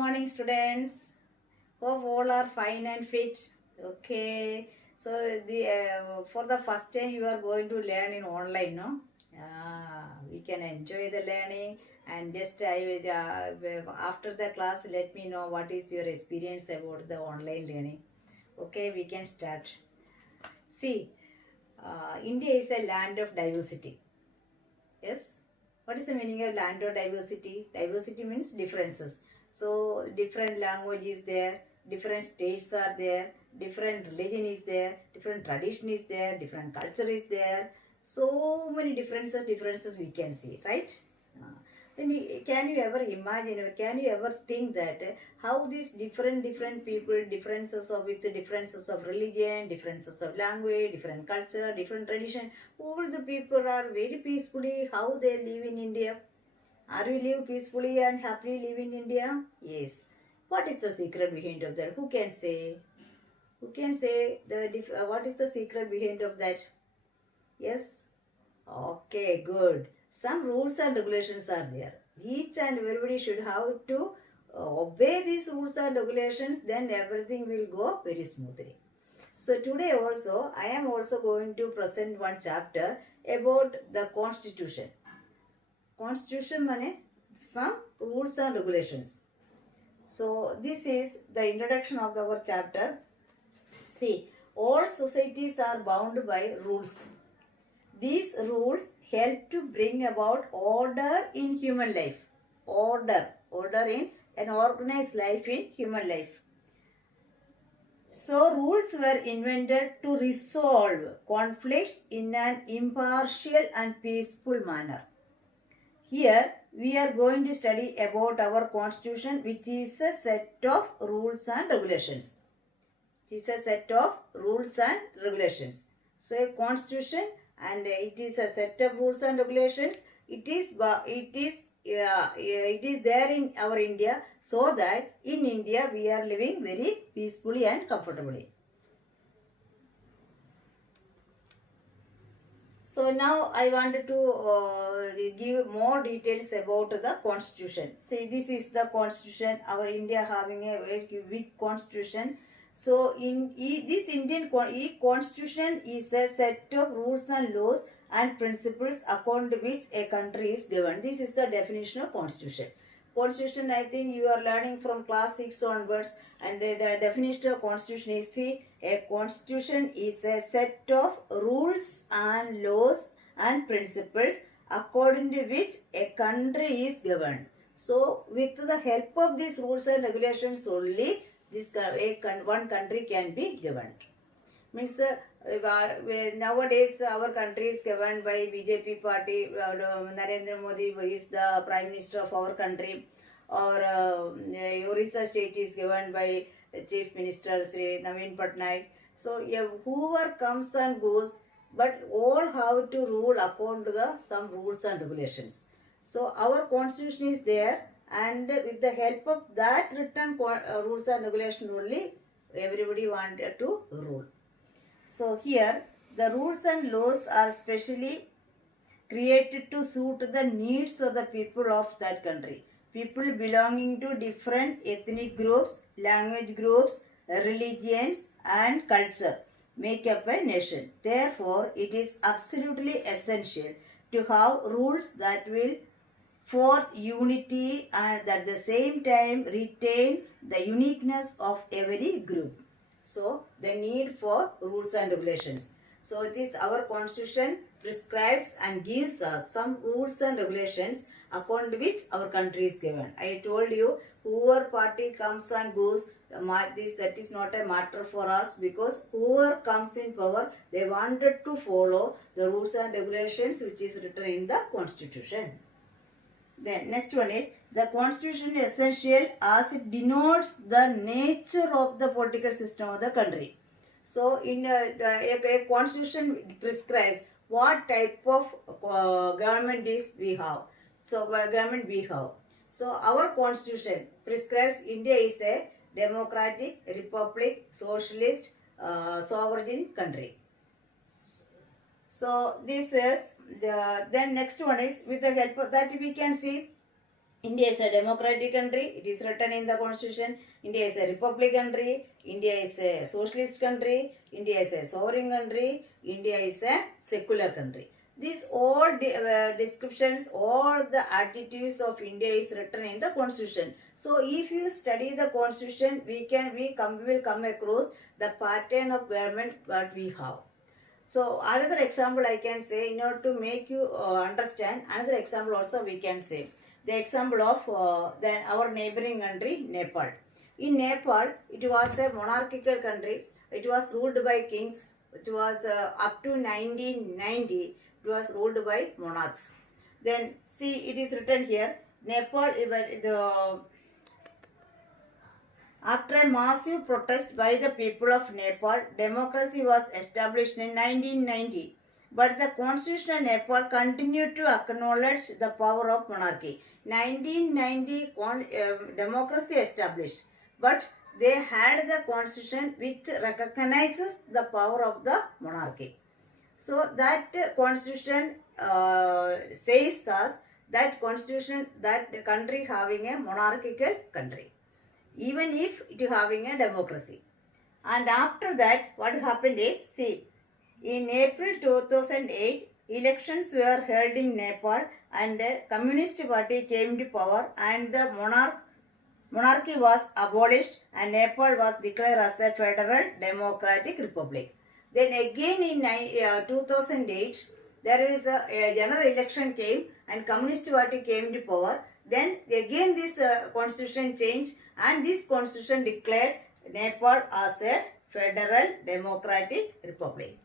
morning, students. Hope all are fine and fit. Okay. So for the first time you are going to learn in online, no? We can enjoy the learning and just I will, after the class let me know what is your experience about the online learning. Okay, we can start. See, India is a land of diversity. Yes. What is the meaning of land or diversity? Diversity means differences. So different language is there, different states are there, different religion is there, different tradition is there, different culture is there. So many differences we can see, right? Uh, then can you ever imagine or can you ever think that how these different people differences of with differences of religion, differences of language, different culture, different tradition, all the people are very peacefully how they live in India? Are we live peacefully and happily live in India? Yes. What is the secret behind of that? Who can say? Who can say what is the secret behind of that? Yes. Okay, good. Some rules and regulations are there. Each and everybody should have to obey these rules and regulations, then everything will go very smoothly. So today also, I am also going to present one chapter about the constitution. Constitution means some rules and regulations. So this is the introduction of our chapter. See, all societies are bound by rules. These rules help to bring about order in human life. Order in an organized life in human life. So rules were invented to resolve conflicts in an impartial and peaceful manner. Here we are going to study about our constitution, which is a set of rules and regulations. It is a set of rules and regulations. So a constitution and it is a set of rules and regulations. It is there in our India, so that in India we are living very peacefully and comfortably. So now I wanted to give more details about the constitution. See, this is the constitution. Our India having a very big constitution. So in this Indian constitution is a set of rules and laws and principles according to which a country is governed. This is the definition of constitution. Constitution, I think you are learning from class 6 onwards, and the definition of constitution is, see, a constitution is a set of rules and laws and principles according to which a country is governed. So with the help of these rules and regulations only, one country can be governed. Means nowadays our country is governed by BJP party. Narendra Modi is the Prime Minister of our country, or Orissa state is governed by Chief Minister Sri Naveen Patnaik. So whoever comes and goes, but all have to rule according to some rules and regulations. So our constitution is there, and with the help of that written rules and regulation only, everybody wanted to rule. So here the rules and laws are specially created to suit the needs of the people of that country. People belonging to different ethnic groups, language groups, religions and culture make up a nation. Therefore, it is absolutely essential to have rules that will for unity and at the same time retain the uniqueness of every group. So the need for rules and regulations. So it is our constitution prescribes and gives us some rules and regulations according to which our country is governed. I told you, whoever party comes and goes, that is not a matter for us, because whoever comes in power, they wanted to follow the rules and regulations which is written in the constitution. Then next one is, the constitution is essential as it denotes the nature of the political system of the country. So in a constitution prescribes what type of government is we have. So government we have. So our constitution prescribes India is a democratic, republic, socialist, sovereign country. So this is then next one is, with the help of that we can see India is a democratic country. It is written in the constitution. India is a republic country. India is a socialist country. India is a sovereign country. India is a secular country. These all descriptions, all the attitudes of India is written in the constitution. So if you study the constitution, we will come across the pattern of government what we have. So another example I can say, in order to make you understand, another example also we can say. The example of our neighboring country, Nepal. In Nepal, it was a monarchical country. It was ruled by kings. It was up to 1990, it was ruled by monarchs. Then see, it is written here, Nepal, after a massive protest by the people of Nepal, democracy was established in 1990. But the constitution of Nepal continued to acknowledge the power of monarchy. 1990 democracy established, but they had the constitution which recognizes the power of the monarchy. So that constitution says us that constitution, that the country having a monarchical country, even if it is having a democracy. And after that, what happened is, see, in April 2008, elections were held in Nepal and the Communist Party came to power and the monarchy was abolished and Nepal was declared as a federal democratic republic. Then again in 2008, there is a general election came and Communist Party came to power. Then again this constitution changed and this constitution declared Nepal as a federal democratic republic.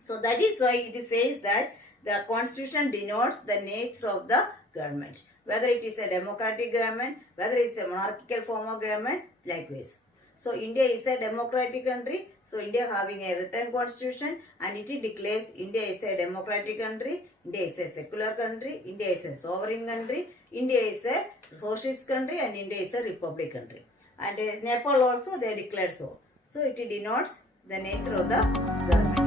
So that is why it says that the constitution denotes the nature of the government, whether it is a democratic government, whether it is a monarchical form of government, likewise. So India is a democratic country. So India having a written constitution and it declares India is a democratic country, India is a secular country, India is a sovereign country, India is a socialist country and India is a republic country. And Nepal also they declared so. So it denotes the nature of the government.